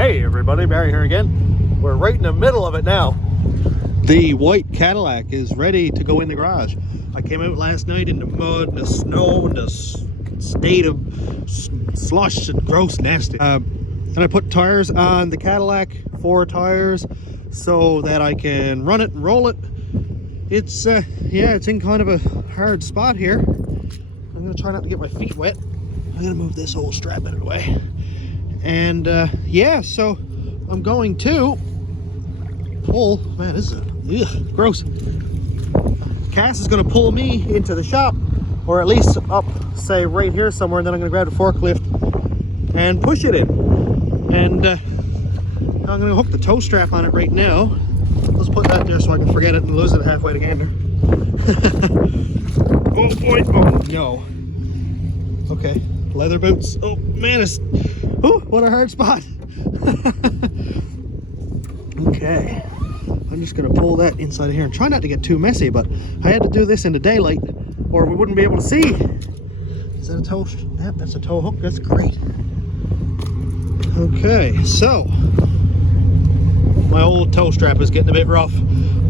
Hey everybody, Barry here again. We're right in the middle of it now. The white Cadillac is ready to go in the garage. I came out last night in the mud, the snow, and the state of slush and gross nasty. And I put tires on the Cadillac, 4 tires, so that I can run it and roll it. It's yeah, it's in kind of a hard spot here. I'm gonna try not to get my feet wet. I'm gonna move this whole strap out of the way. And yeah, so I'm going to pull, man, this is gross. Cass is going to pull me into the shop, or at least up, say, right here somewhere, and then I'm going to grab the forklift and push it in. And I'm going to hook the tow strap on it right now. Let's put that there so I can forget it and lose it halfway to gander. Oh boy, oh no. Okay, leather boots. Oh man, it's, oh, what a hard spot. Okay, I'm just gonna pull that inside of here and try not to get too messy, but I had to do this in the daylight or we wouldn't be able to see. Is that a tow? Yep, that's a tow hook. That's great. Okay, so my old tow strap is getting a bit rough.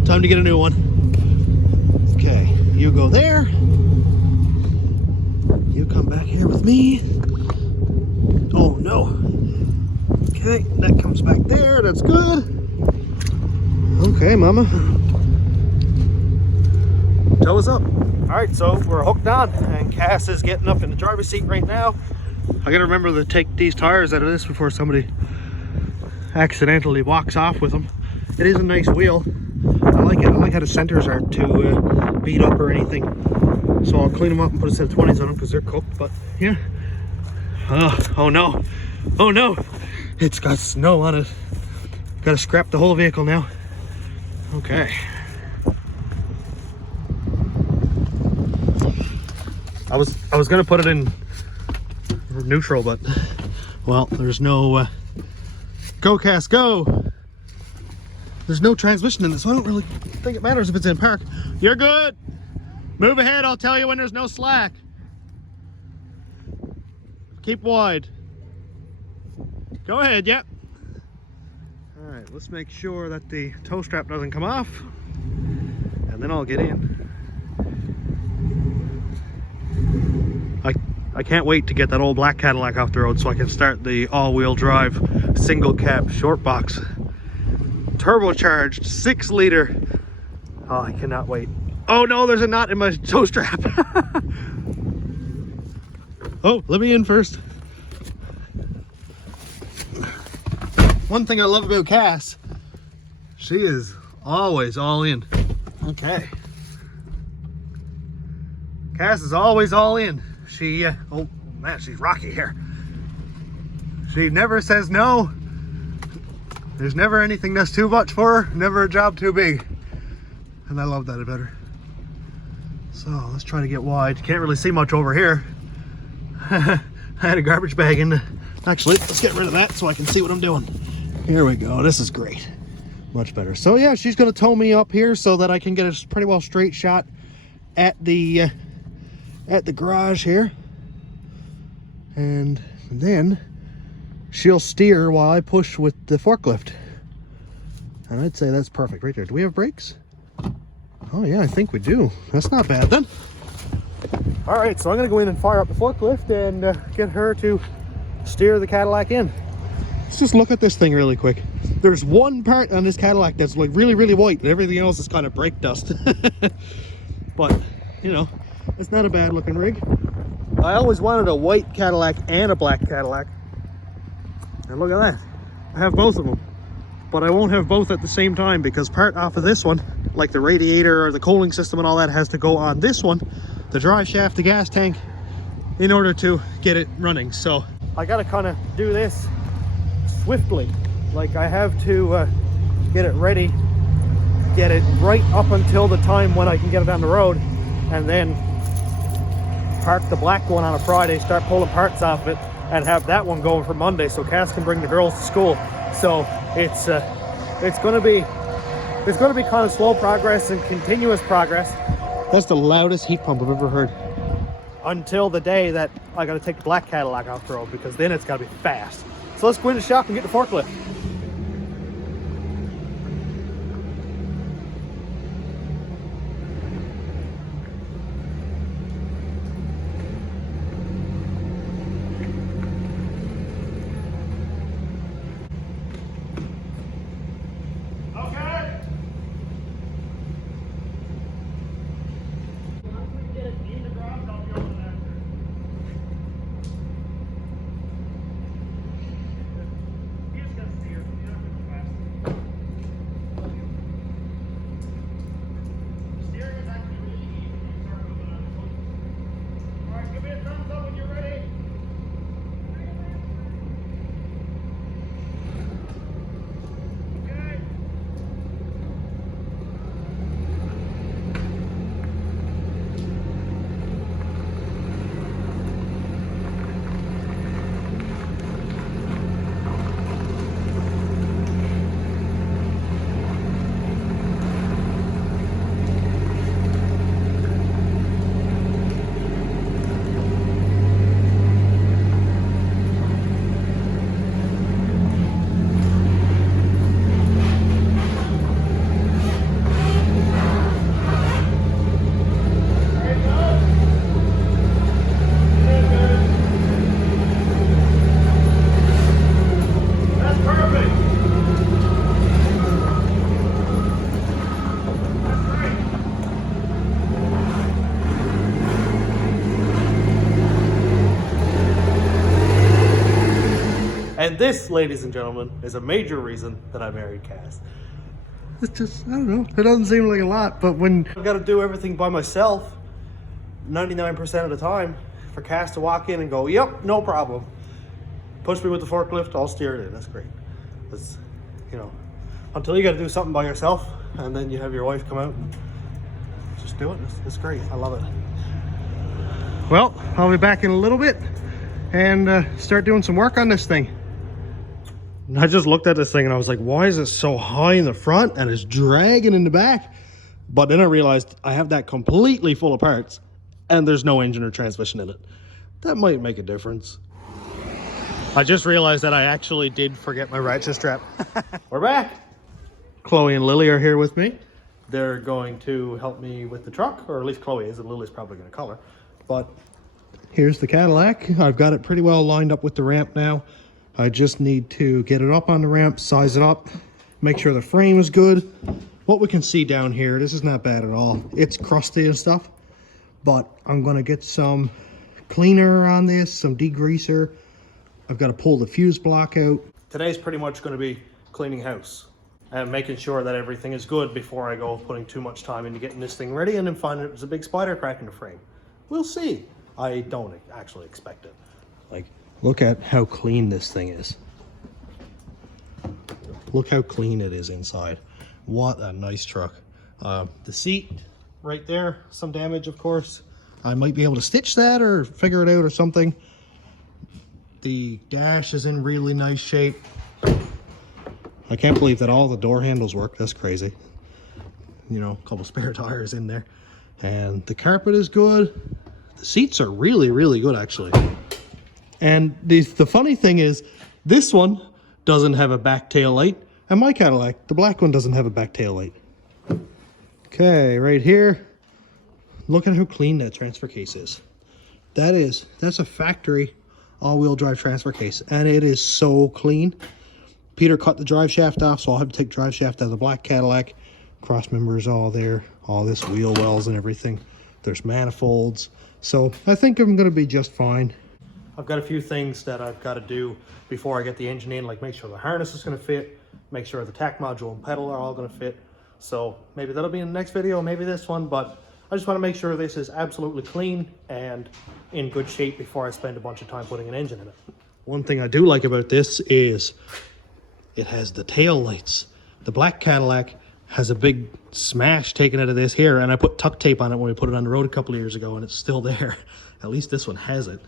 Time to get a new one. Okay, you go there. You come back here with me. Oh no. Okay, that comes back there. That's good. Okay, mama. Tow is up. All right, so we're hooked on, and Cass is getting up in the driver's seat right now. I gotta remember to take these tires out of this before somebody accidentally walks off with them. It is a nice wheel. I like it. I like how the centers aren't too beat up or anything. So I'll clean them up and put a set of 20s on them because they're cooked. But yeah. Oh no. Oh no. It's got snow on it. Gotta scrap the whole vehicle now. Okay. I was gonna put it in neutral, but well, there's no go Cass go. There's no transmission in this, so I don't really think it matters if it's in park. You're good. Move ahead, I'll tell you when there's no slack. Keep wide. Go ahead, yep. All right, let's make sure that the tow strap doesn't come off, and then I'll get in. I can't wait to get that old black Cadillac off the road so I can start the all-wheel drive single cab short box. Turbocharged 6-liter. Oh, I cannot wait. Oh no, there's a knot in my tow strap. Oh, let me in first. One thing I love about Cass, she is always all in. Okay. Cass is always all in. She, oh man, she's rocky here. She never says no. There's never anything that's too much for her, never a job too big. And I love that about her. So let's try to get wide. Can't really see much over here. I had a garbage bag in the, actually, let's get rid of that so I can see what I'm doing. Here we go, this is great. Much better. So yeah, she's gonna tow me up here so that I can get a pretty well straight shot at the garage here. And then she'll steer while I push with the forklift. And I'd say that's perfect right there. Do we have brakes? Oh yeah, I think we do. That's not bad then. All right, so I'm gonna go in and fire up the forklift and get her to steer the Cadillac in. Let's just look at this thing really quick. There's one part on this Cadillac that's like really, really white, and everything else is kind of brake dust. But, you know, it's not a bad looking rig. I always wanted a white Cadillac and a black Cadillac. And look at that. I have both of them. But I won't have both at the same time because part off of this one, like the radiator or the cooling system and all that, has to go on this one, the drive shaft, the gas tank, in order to get it running. So I gotta kind of do this swiftly. Like I have to get it ready, get it right up until the time when I can get it on the road, and then park the black one on a Friday, start pulling parts off it, and have that one going for Monday so Cass can bring the girls to school. So it's gonna be kind of slow progress and continuous progress. That's the loudest heat pump I've ever heard. Until the day that I gotta take the black Cadillac off the road, because then it's gotta be fast. So let's go into the shop and get the forklift. And this, ladies and gentlemen, is a major reason that I married Cass. It's just, I don't know, it doesn't seem like a lot, but when I've got to do everything by myself, 99% of the time, for Cass to walk in and go, yep, no problem. Push me with the forklift, I'll steer it in, that's great. It's, you know, until you got to do something by yourself, and then you have your wife come out and just do it, it's great, I love it. Well, I'll be back in a little bit and start doing some work on this thing. I just looked at this thing and I was like, why is it so high in the front and it's dragging in the back? But then I realized I have that completely full of parts and there's no engine or transmission in it. That might make a difference. I just realized that I actually did forget my ratchet strap. We're back. Chloe and Lily are here with me. They're going to help me with the truck, or at least Chloe is, and Lily's probably going to color. But here's the Cadillac. I've got it pretty well lined up with the ramp now. I just need to get it up on the ramp, size it up, make sure the frame is good. What we can see down here, this is not bad at all. It's crusty and stuff, but I'm gonna get some cleaner on this, some degreaser. I've got to pull the fuse block out. Today's pretty much going to be cleaning house and making sure that everything is good before I go putting too much time into getting this thing ready and then finding there's a big spider crack in the frame. We'll see. I don't actually expect it. Like, look at how clean this thing is. Look how clean it is inside. What a nice truck. The seat right there, some damage, of course. I might be able to stitch that or figure it out or something. The dash is in really nice shape. I can't believe that all the door handles work. That's crazy. You know, a couple spare tires in there. And the carpet is good. The seats are really, really good, actually. And the funny thing is, this one doesn't have a back tail light, and my Cadillac, the black one, doesn't have a back tail light. Okay, right here, look at how clean that transfer case is. That's a factory all-wheel drive transfer case, and it is so clean. Peter cut the drive shaft off, so I'll have to take drive shaft out of the black Cadillac. Cross members all there, all this wheel wells and everything. There's manifolds, so I think I'm gonna be just fine. I've got a few things that I've got to do before I get the engine in, like make sure the harness is going to fit, make sure the tack module and pedal are all going to fit. So maybe that'll be in the next video, maybe this one, but I just want to make sure this is absolutely clean and in good shape before I spend a bunch of time putting an engine in it. One thing I do like about this is it has the tail lights. The black Cadillac has a big smash taken out of this here, and I put tuck tape on it when we put it on the road a couple of years ago, and it's still there. At least this one has it.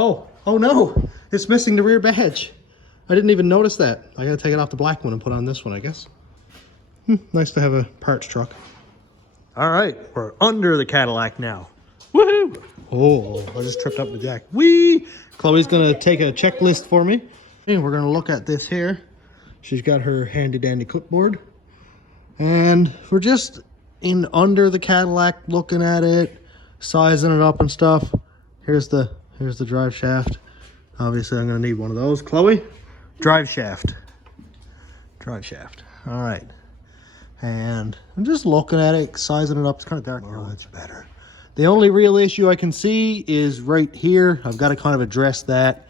Oh no, it's missing the rear badge. I didn't even notice that. I gotta take it off the black one and put on this one, I guess. Nice to have a parts truck. All right, we're under the Cadillac now. Woohoo! Oh, I just tripped up the jack. Whee! Chloe's gonna take a checklist for me Okay, we're gonna look at this here. She's got her handy dandy clipboard. And we're just in under the Cadillac looking at it, sizing it up and stuff. Here's the drive shaft. Obviously I'm gonna need one of those. Chloe, drive shaft. Drive shaft. All right. And I'm just looking at it, sizing it up. It's kind of dark. Oh, that's better. The only real issue I can see is right here. I've got to kind of address that.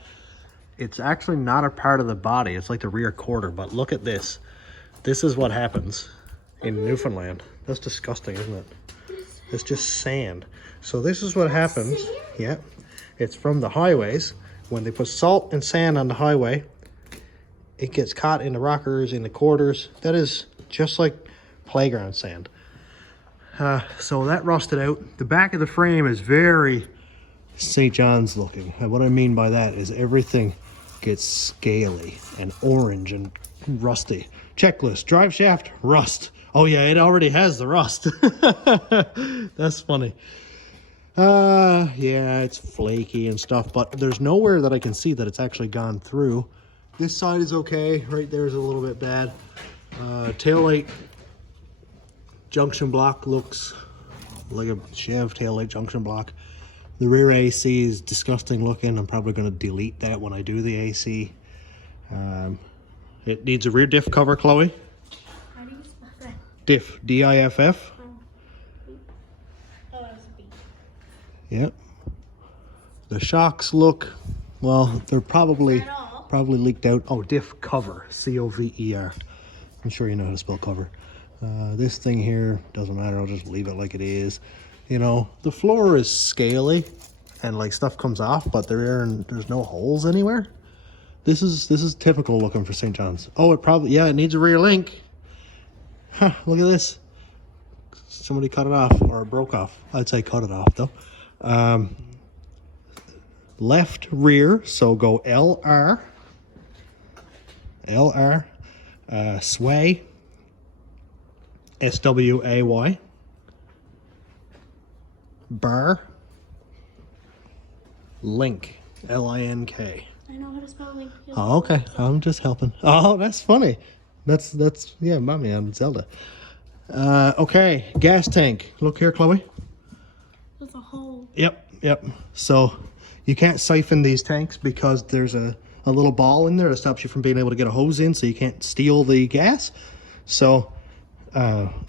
It's actually not a part of the body. It's like the rear quarter, but look at this. This is what happens in Newfoundland. That's disgusting, isn't it? It's just sand. So this is what happens. Yeah. It's from the highways. When they put salt and sand on the highway, it gets caught in the rockers, in the quarters. That is just like playground sand. So that rusted out. The back of the frame is very St. John's looking. And what I mean by that is everything gets scaly and orange and rusty. Checklist, drive shaft, rust. Oh yeah, it already has the rust. That's funny. Yeah, it's flaky and stuff, but there's nowhere that I can see that it's actually gone through. This side is okay. Right there is a little bit bad. Taillight junction block looks like a Chev taillight junction block. The rear AC is disgusting looking. I'm probably going to delete that when I do the AC. It needs a rear diff cover, Chloe. How do you spell that? Diff, D-I-F-F. Oh, that's a B. Yep. The shocks look, well, they're probably leaked out. Oh, diff cover, C-O-V-E-R. I'm sure you know how to spell cover. This thing here doesn't matter. I'll just leave it like it is. You know, the floor is scaly and like stuff comes off, but there's no holes anywhere. This is typical looking for St. John's. Oh, it probably, yeah, it needs a rear link. Huh, look at this. Somebody cut it off, or it broke off. I'd say cut it off though. Left rear, so go LR. Sway. S-W-A-Y. Bar. Link. L-I-N-K. I know how to spell link. Oh, okay. I'm just helping. Oh, that's funny. That's yeah, mommy, I'm Zelda. Okay, gas tank. Look here, Chloe. There's a hole. Yep. So you can't siphon these tanks because there's a little ball in there that stops you from being able to get a hose in, so you can't steal the gas. So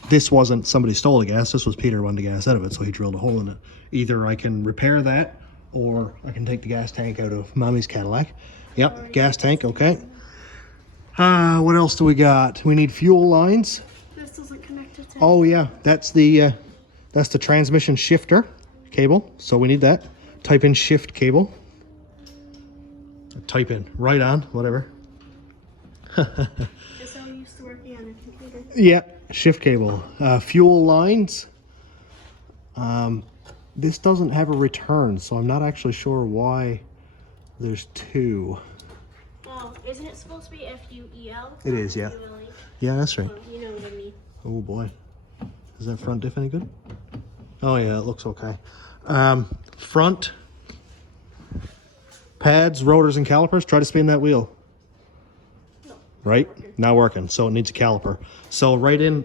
this wasn't somebody stole the gas. This was Peter wanted the gas out of it, so he drilled a hole in it. Either I can repair that, or I can take the gas tank out of Mommy's Cadillac. Yep, gas tank, okay. What else do we got? We need fuel lines. This isn't connected to. Oh yeah, that's the transmission shifter cable. So we need that. Type in shift cable. Type in right on, whatever. It's so used to working on a computer. Yeah, shift cable. Fuel lines. This doesn't have a return, so I'm not actually sure why there's two. Well, isn't it supposed to be F-U-E-L? It is, yeah. F-U-L-E? Yeah, that's right. Well, you know what I mean. Oh boy. Is that front diff any good? Oh yeah, it looks okay. Front pads, rotors, and calipers. Try to spin that wheel. No. Right? Not working, so it needs a caliper. So write in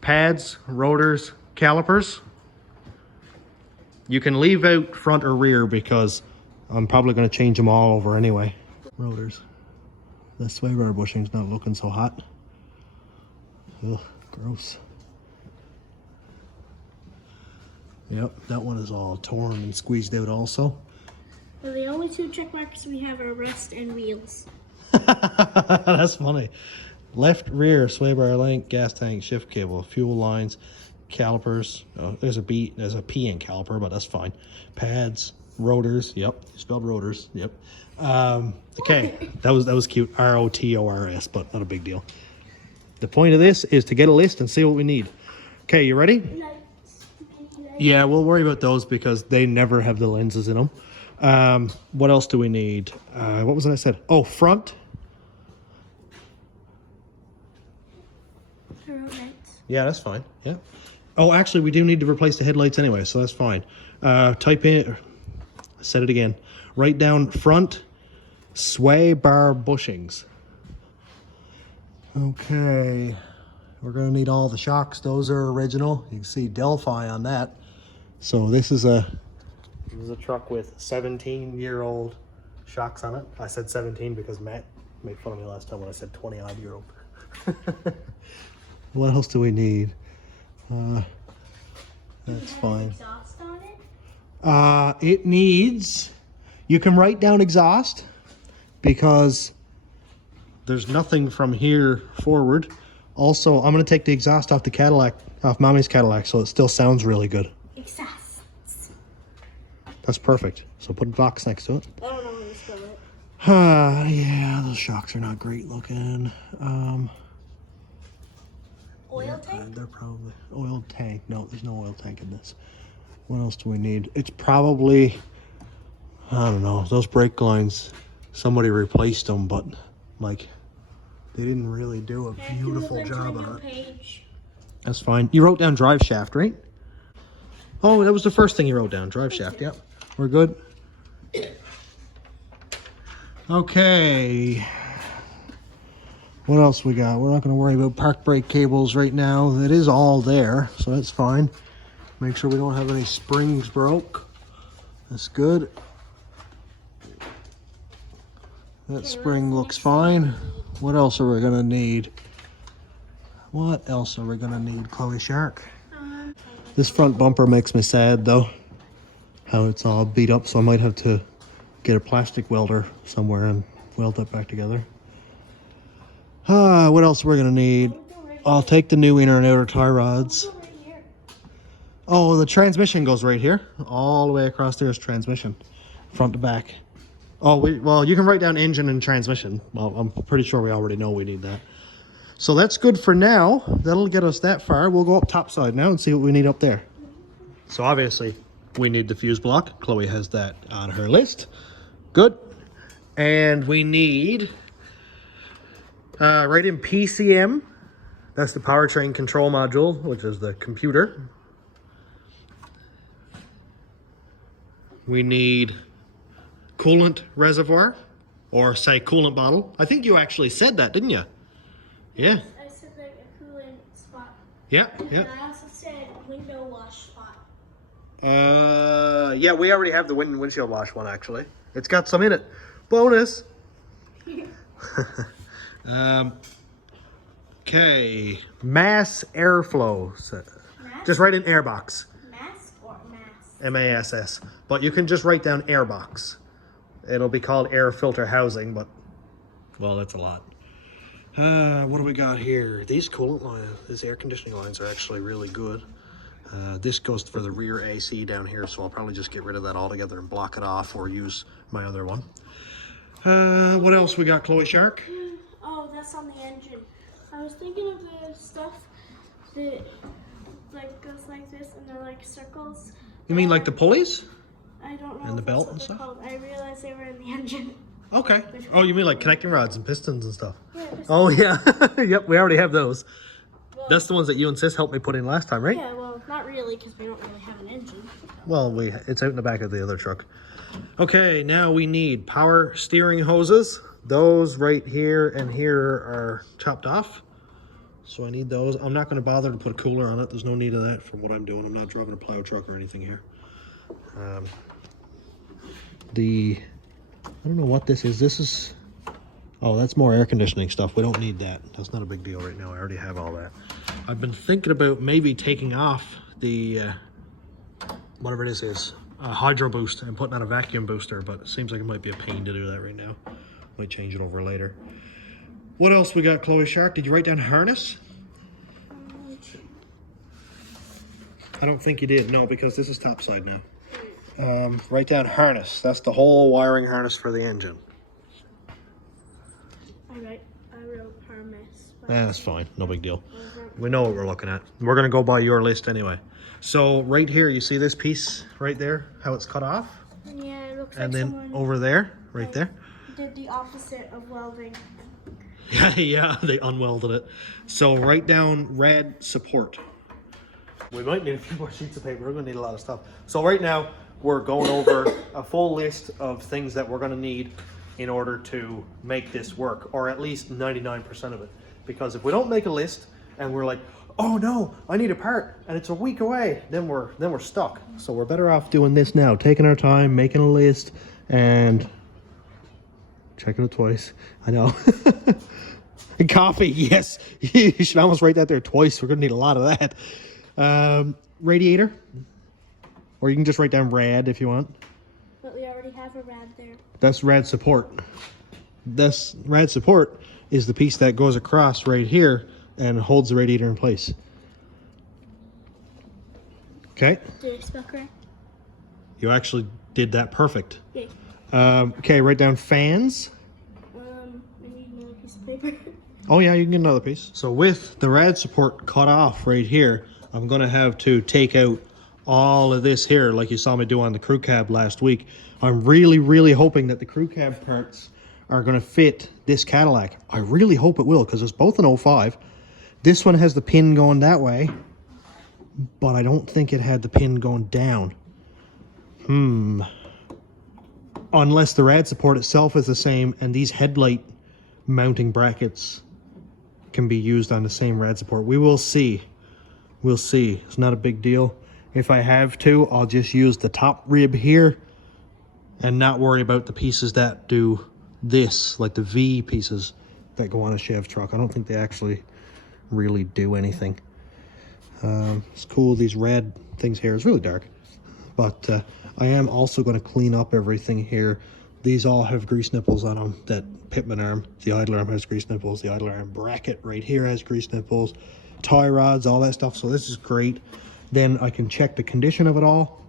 pads, rotors, calipers. You can leave out front or rear because I'm probably going to change them all over anyway. Rotors. The sway bar bushing's not looking so hot. Ugh, gross. Yep, that one is all torn and squeezed out also. Well, the only two check marks we have are rust and wheels. That's funny. Left rear, sway bar link, gas tank, shift cable, fuel lines, calipers. Oh, there's a P in caliper, but that's fine. Pads, rotors. Yep, you spelled rotors. Yep. Okay, that was cute. R-O-T-O-R-S, but not a big deal. The point of this is to get a list and see what we need. Okay, you ready? Yeah, we'll worry about those because they never have the lenses in them. What else do we need? What was it I said? Oh, front. Yeah, that's fine. Yeah. Oh, actually, we do need to replace the headlights anyway, so that's fine. Type in, said it again. Write down front sway bar bushings. Okay, we're gonna need all the shocks. Those are original. You can see Delphi on that. So this is a truck with 17-year-old shocks on it. I said 17 because Matt made fun of me last time when I said 20-odd-year-old. What else do we need? That's fine. Exhaust on it? It needs, you can write down exhaust because there's nothing from here forward. Also, I'm going to take the exhaust off the Cadillac, off Mommy's Cadillac, so it still sounds really good. Exhaust. That's perfect. So put a box next to it. I don't know how to spell it. Yeah, those shocks are not great looking. Oil tank? They're probably oil tank. No, there's no oil tank in this. What else do we need? It's probably, I don't know, those brake lines, somebody replaced them, but like they didn't really do a beautiful job on it. Page. That's fine. You wrote down drive shaft, right? Oh, that was the first thing you wrote down, drive shaft. Yep, we're good. Okay. What else we got? We're not going to worry about park brake cables right now. It is all there, so that's fine. Make sure we don't have any springs broke. That's good. That spring looks fine. What else are we going to need? What else are we going to need, Chloe Shark? This front bumper makes me sad, though. How it's all beat up, so I might have to get a plastic welder somewhere and weld that back together. What else we're gonna need? I'll take the new inner and outer tie rods. Oh, the transmission goes right here. All the way across there is transmission, front to back. Oh, well, you can write down engine and transmission. Well, I'm pretty sure we already know we need that. So that's good for now. That'll get us that far. We'll go up top side now and see what we need up there. So obviously, we need the fuse block. Chloe has that on her list. Good. And we need... right in PCM, that's the powertrain control module, which is the computer. We need coolant reservoir, or say coolant bottle. I think you actually said that, didn't you? Yeah. I said like a coolant spot. Yeah, yeah. And I also said window wash spot. Yeah, we already have the windshield wash one, actually. It's got some in it. Bonus. Okay, mass airflow. So, just write in airbox. Mass or mass? M-A-S-S. But you can just write down airbox. It'll be called air filter housing, but, well, that's a lot. What do we got here? These coolant lines, these air conditioning lines are actually really good. This goes for the rear AC down here, so I'll probably just get rid of that altogether and block it off or use my other one. What else we got, Chloe Shark? Oh, that's on the engine. I was thinking of the stuff that like goes like this and they're like circles. You mean like the pulleys? I don't know. And the if belt that's and what stuff? they're called. I realized they were in the engine. Okay. Oh, you mean like connecting rods and pistons and stuff? Yeah, Oh, yeah. Yep, we already have those. well, That's the ones that you and Sis helped me put in last time, right? yeah, well, not really because we don't really have an engine. Well, it's out in the back of the other truck. Okay, now we need power steering hoses. Those right here and here are chopped off. So I need those. I'm not going to bother to put a cooler on it. There's no need of that for what I'm doing. I'm not driving a plow truck or anything here. I don't know what this is. This is, oh, that's more air conditioning stuff. We don't need that. That's not a big deal right now. I already have all that. I've been thinking about maybe taking off the, whatever this is, hydro boost and putting on a vacuum booster, but it seems like it might be a pain to do that right now. Might change it over later. What else we got, Chloe Shark? Did you write down harness? I don't think you did. No, because this is topside now. Write down harness. That's the whole wiring harness for the engine. I wrote harness. Yeah, that's fine. No big deal. We know what we're looking at. We're going to go by your list anyway. So right here, you see this piece right there? How it's cut off? Yeah, it looks And like then someone over there, right there. did the opposite of welding. Yeah, they unwelded it. So write down red support. We might need a few more sheets of paper. We're going to need a lot of stuff. So right now, we're going over a full list of things that we're going to need in order to make this work, or at least 99% of it. Because if we don't make a list and we're like, oh no, I need a part and it's a week away, then we're stuck. So we're better off doing this now, taking our time, making a list, and checking it twice. I know. And coffee, yes. You should almost write that there twice. We're gonna need a lot of that. Radiator, or you can just write down rad if you want. But we already have a rad there. That's rad support. This rad support is the piece that goes across right here and holds the radiator in place. Okay. Did I spell correct? You actually did that perfect. Okay. Okay, write down fans. I need another piece of paper. Oh yeah, you can get another piece. So with the rad support cut off right here, I'm gonna have to take out all of this here like you saw me do on the crew cab last week. I'm really hoping that the crew cab parts are gonna fit this Cadillac. I really hope it will, because it's both an 05. This one has the pin going that way, but I don't think it had the pin going down. Unless the rad support itself is the same and these headlight mounting brackets can be used on the same rad support. We will see. We'll see. It's not a big deal. If I have to, I'll just use the top rib here and not worry about the pieces that do this, like the V pieces that go on a Chev truck. I don't think they actually really do anything. It's cool, these red things here. It's really dark, but I am also going to clean up everything here. These all have grease nipples on them. That pitman arm, the idler arm has grease nipples. The idler arm bracket right here has grease nipples. Tie rods, all that stuff. So this is great. Then I can check the condition of it all.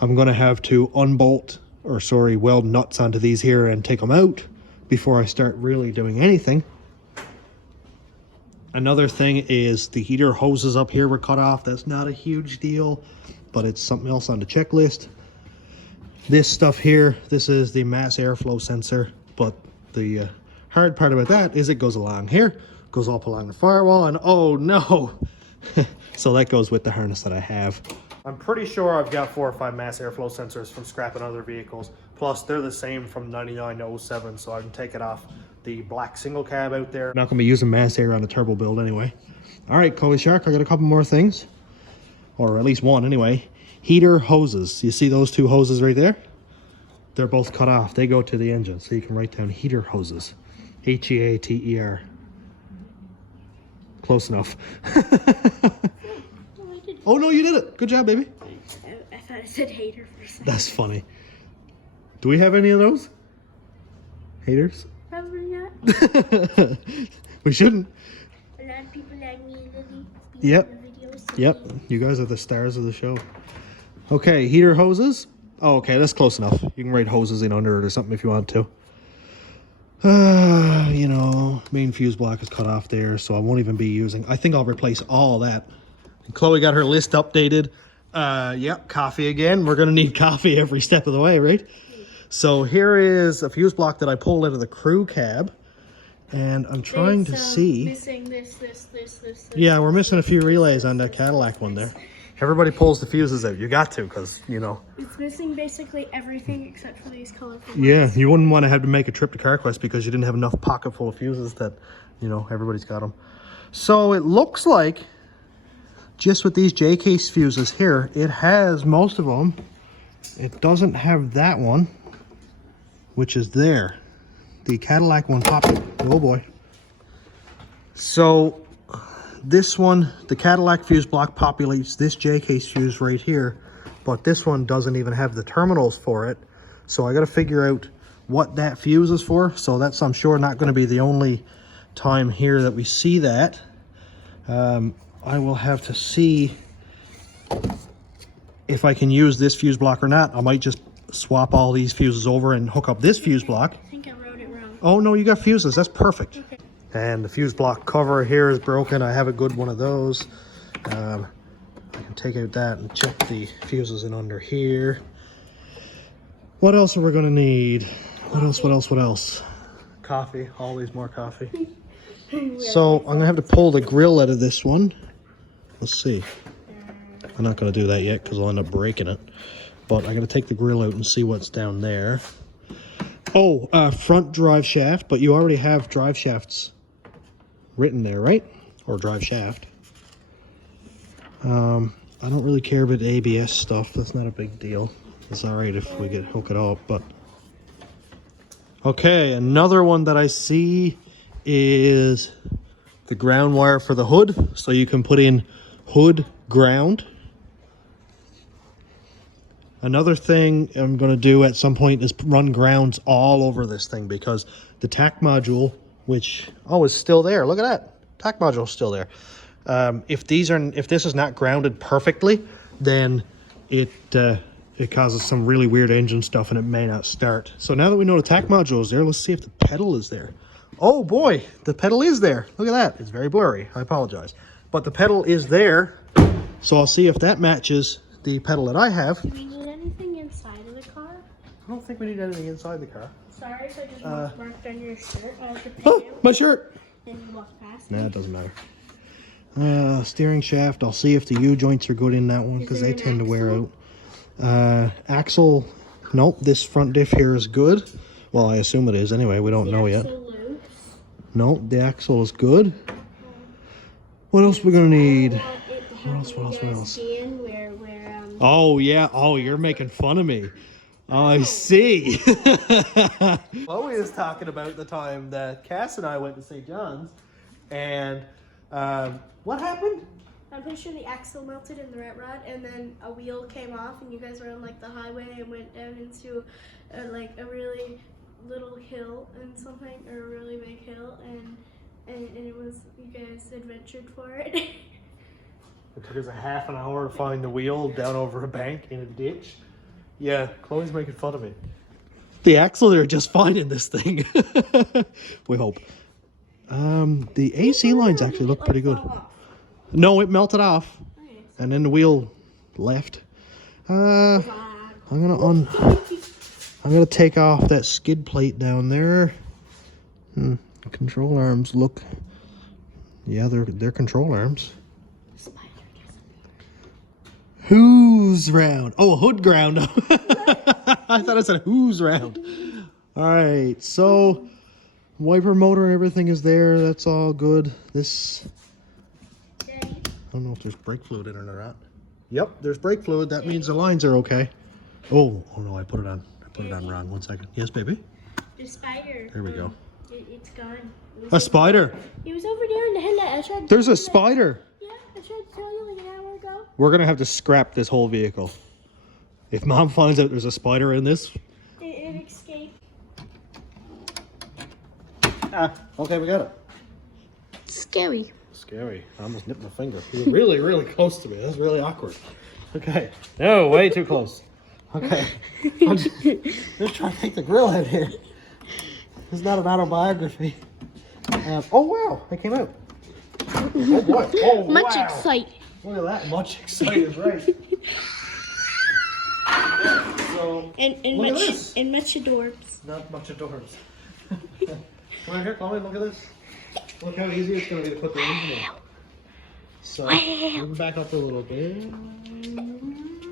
I'm going to have to unbolt, or sorry, weld nuts onto these here and take them out before I start really doing anything. Another thing is the heater hoses up here were cut off. That's not a huge deal, but it's something else on the checklist. This stuff here, this is the mass airflow sensor, but the hard part about that is it goes along here, goes up along the firewall, and oh no. So that goes with the harness that I have. I'm pretty sure I've got 4 or 5 mass airflow sensors from scrapping other vehicles. Plus they're the same from 99 to 07, so I can take it off the black single cab out there. I'm not gonna be using mass air on a turbo build anyway. All right, Chloe Shark, I got a couple more things, or at least one anyway. Heater hoses. You see those 2 hoses right there? They're both cut off. They go to the engine, so you can write down heater hoses. H-E-A-T-E-R. Close enough. Oh no, you did it. Good job, baby. I thought it said hater for a second. That's funny. Do we have any of those? Haters? Probably not. We shouldn't. A lot of people like me and Lily. Yep. Videos, so Yep. You guys are the stars of the show. Okay, heater hoses. Oh, okay, that's close enough. You can write hoses in under it or something if you want to. You know, main fuse block is cut off there, so I won't even be using. I think I'll replace all that. And Chloe got her list updated. Yep, coffee again. We're gonna need coffee every step of the way, right? So here is a fuse block that I pulled out of the crew cab, and I'm trying to see. Missing this. Yeah, we're missing a few relays on that Cadillac one there. Everybody pulls the fuses out. You got to, because, you know. It's missing basically everything except for these colorful Yeah, ones. you wouldn't want to have to make a trip to Carquest because you didn't have enough pocket full of fuses that, you know, everybody's got them. So it looks like, just with these J-case fuses here, it has most of them. It doesn't have that one, which is there. The Cadillac one popped. Oh boy. So this one, the Cadillac fuse block populates this J-case fuse right here, but this one doesn't even have the terminals for it. So I got to figure out what that fuse is for. So that's, I'm sure, not going to be the only time here that we see that. I will have to see if I can use this fuse block or not. I might just swap all these fuses over and hook up this fuse block. I think I wrote it wrong. Oh no, you got fuses. That's perfect. Okay. And the fuse block cover here is broken. I have a good one of those. I can take out that and check the fuses in under here. What else are we gonna need? What else? Coffee, always more coffee. So I'm gonna have to pull the grill out of this one. Let's see. I'm not gonna do that yet because I'll end up breaking it. But I gotta take the grill out and see what's down there. Oh, front drive shaft, but you already have drive shafts written there, right? Or drive shaft. I don't really care about ABS stuff. That's not a big deal. It's alright if we hook it up, but... Okay, another one that I see is the ground wire for the hood. So you can put in hood ground. Another thing I'm going to do at some point is run grounds all over this thing, because the tack module, which, oh, is still there. Look at that. Tack module is still there. If this is not grounded perfectly, then it causes some really weird engine stuff and it may not start. So now that we know the tack module is there, let's see if the pedal is there. Oh boy, the pedal is there. Look at that. It's very blurry. I apologize. But the pedal is there. So I'll see if that matches the pedal that I have. Do we need anything inside of the car? I don't think we need anything inside the car. Sorry if I just marked on your shirt. I have to pay Oh, you. my shirt. And you walk past Nah, me. it doesn't matter. Steering shaft, I'll see if the U-joints are good in that one, because they tend to wear out. Axle, nope, this front diff here is good. Well, I assume it is anyway, we don't know yet. Loose. No, the axle is good. What else we gonna need? What else? Oh yeah, oh, you're making fun of me. Oh, I see. Chloe is talking about the time that Cass and I went to St. John's, and what happened? I'm pretty sure the axle melted in the rat rod, and then a wheel came off, and you guys were on like the highway and went down into like a really little hill and something, or a really big hill, and it was, you guys adventured for it. It took us a half an hour to find the wheel down over a bank in a ditch. Yeah, Chloe's making fun of me. The axle, they're just fine in this thing. We hope. The AC lines actually look pretty good. No, it melted off, and then the wheel left. I'm gonna take off that skid plate down there. The control arms look. Yeah, they're control arms. Who's round? Oh, hood ground. I thought I said who's round. All right, so wiper motor and everything is there. That's all good. This, I don't know if there's brake fluid in it or not. Yep, there's brake fluid. That means the lines are okay. Oh no, I put it on wrong. 1 second. Yes, baby. The spider. There we go. It's gone. A spider. It was over there in the headlight. There's a spider. Yeah, I tried to tell you like an hour ago. We're gonna have to scrap this whole vehicle. If Mom finds out there's a spider in this. It escaped. Ah, okay, we got it. Scary. Scary. I almost nipped my finger. You were really, really close to me. That's really awkward. Okay. No, way too close. Okay. I'm just trying to take the grill out here. This is not an autobiography. Oh, wow. It came out. Oh, boy. Oh, Much wow. excited. Look at that. Much excited, right. So, And look much at this. and much adorbs. Not much adorbs. Come on here, Chloe. Look at this. Look how easy it's going to be to put the engine in. So, move back up a little bit.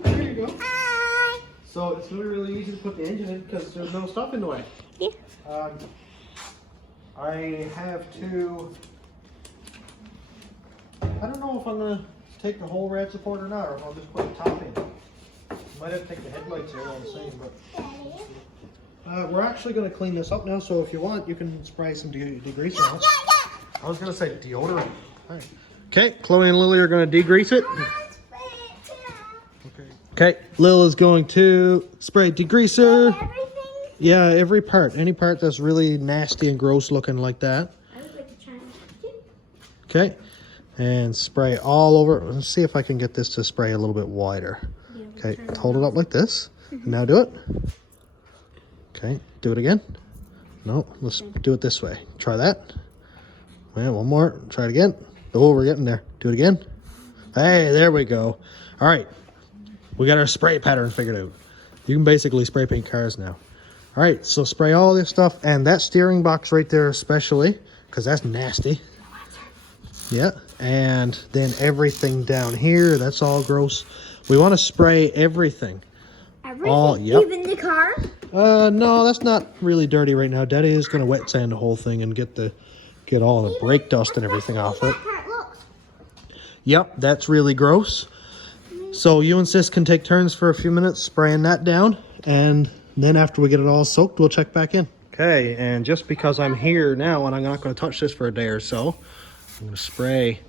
There you go. So, it's really, really easy to put the engine in because there's no stuff in the way. Yeah. I have to... I don't know if I'm going to take the whole rad support or not, or if I'll just put the top in. Might have to take the headlights here all the same, but... we're actually going to clean this up now, so if you want, you can spray some degreaser on it. I was going to say deodorant. Right. Okay, Chloe and Lily are going to degrease it. Okay, Lil is going to spray degreaser. Everything? Yeah, every part. Any part that's really nasty and gross looking like that. I would like to try and Okay, and spray all over. Let's see if I can get this to spray a little bit wider. Okay, hold it up like this. Now do it. Okay, do it again. No, let's do it this way. Try that. Wait, one more. Try it again. Oh, we're getting there. Do it again. Hey, there we go. All right, we got our spray pattern figured out. You can basically spray paint cars now. All right, so spray all this stuff, and that steering box right there especially, because that's nasty. Yeah, and then everything down here, that's all gross. We want to spray everything. Everything? All, yep. Even the car? No, that's not really dirty right now. Daddy is gonna wet sand the whole thing and get all the brake dust and everything off it. Yep, that's really gross. So you and Sis can take turns for a few minutes spraying that down, and then after we get it all soaked, we'll check back in. Okay, and just because I'm here now and I'm not going to touch this for a day or so, I'm going to spray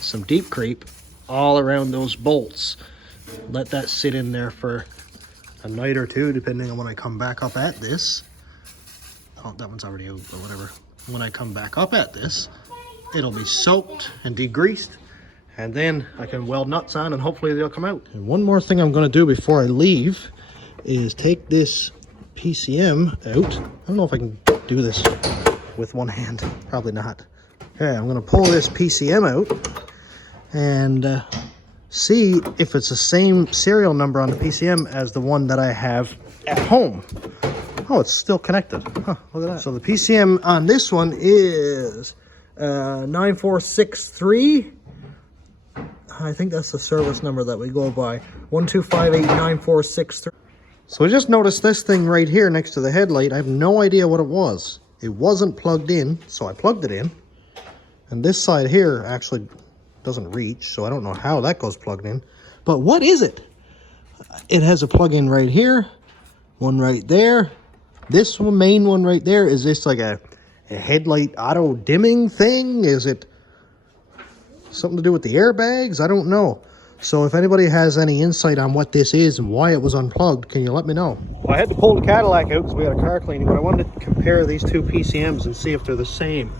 some deep creep all around those bolts. Let that sit in there for a night or two, depending on when I come back up at this. Oh, that one's already out, but whatever. When I come back up at this, it'll be soaked and degreased, and then I can weld nuts on and hopefully they'll come out. And one more thing I'm going to do before I leave is take this PCM out. I don't know if I can do this with one hand. Probably not. Okay, I'm going to pull this PCM out and see if it's the same serial number on the PCM as the one that I have at home. Oh, it's still connected. Huh, look at that. So the PCM on this one is 9463. I think that's the service number that we go by. 12589463. So I just noticed this thing right here next to the headlight. I have no idea what it was. It wasn't plugged in, so I plugged it in. And this side here actually doesn't reach, so I don't know how that goes plugged in. But what is it? It has a plug-in right here, one right there. This one, main one right there, is this like a headlight auto dimming thing? Is it something to do with the airbags? I don't know. So if anybody has any insight on what this is and why it was unplugged, can you let me know? Well, I had to pull the Cadillac out because we had a car cleaning, but I wanted to compare these two PCMs and see if they're the same.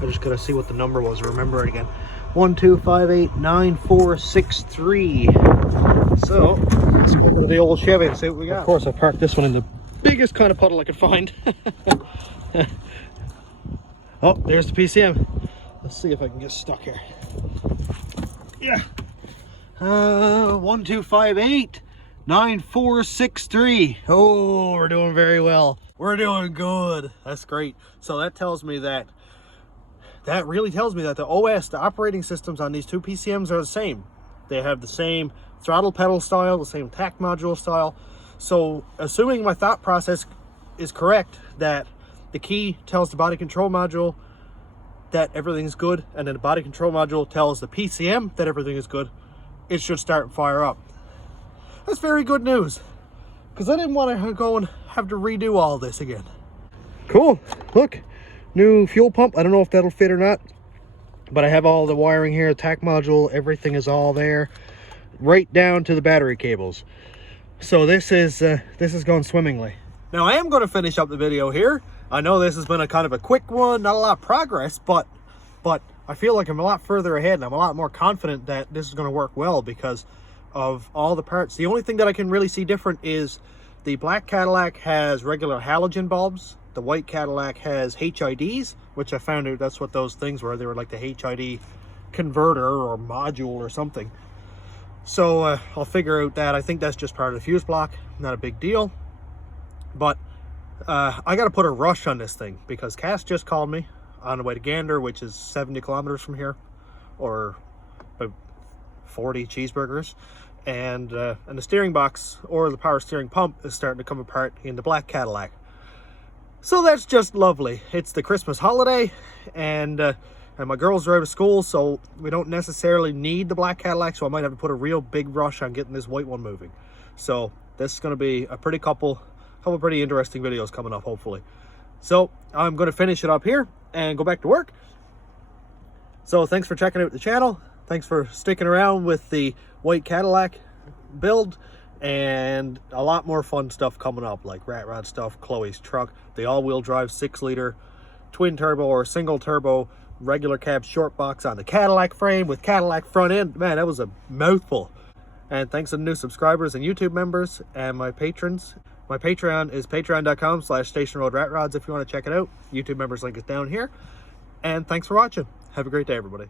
I just gotta see what the number was, remember it again. 12589463. So let's go to the old Chevy and see what we got. Of course, I parked this one in the biggest kind of puddle I could find. Oh, there's the PCM. Let's see if I can get stuck here. Yeah. 12589463. Oh, we're doing very well. We're doing good. That's great. So that tells me that really tells me that the OS, the operating systems on these two PCMs are the same. They have the same throttle pedal style, the same tack module style. So assuming my thought process is correct, that the key tells the body control module that everything's good, and then the body control module tells the PCM that everything is good, it should start and fire up. That's very good news, because I didn't want to go and have to redo all this again. Cool. Look, new fuel pump. I don't know if that'll fit or not, but I have all the wiring here, tack module, everything is all there, right down to the battery cables. So this is going swimmingly. Now I am going to finish up the video here. I know this has been a kind of a quick one, not a lot of progress, but I feel like I'm a lot further ahead and I'm a lot more confident that this is going to work well because of all the parts. The only thing that I can really see different is the black Cadillac has regular halogen bulbs. The white Cadillac has HIDs, which I found out that's what those things were. They were like the HID converter or module or something. So I'll figure out that. I think that's just part of the fuse block, not a big deal. But I got to put a rush on this thing because Cass just called me on the way to Gander, which is 70 kilometers from here, or about 40 cheeseburgers. And the steering box or the power steering pump is starting to come apart in the black Cadillac. So that's just lovely. It's the Christmas holiday, and my girls drive to school, so we don't necessarily need the black Cadillac, so I might have to put a real big rush on getting this white one moving. So this is going to be a couple pretty interesting videos coming up, hopefully. So I'm going to finish it up here and go back to work. So thanks for checking out the channel. Thanks for sticking around with the white Cadillac build, and a lot more fun stuff coming up, like rat rod stuff, Chloe's truck, the all-wheel drive 6-liter twin turbo or single turbo regular cab short box on the Cadillac frame with Cadillac front end. Man, that was a mouthful. And thanks to the new subscribers and YouTube members and my patrons. My Patreon is patreon.com/stationroadratrods if you want to check it out. YouTube members link is down here. And thanks for watching. Have a great day, everybody.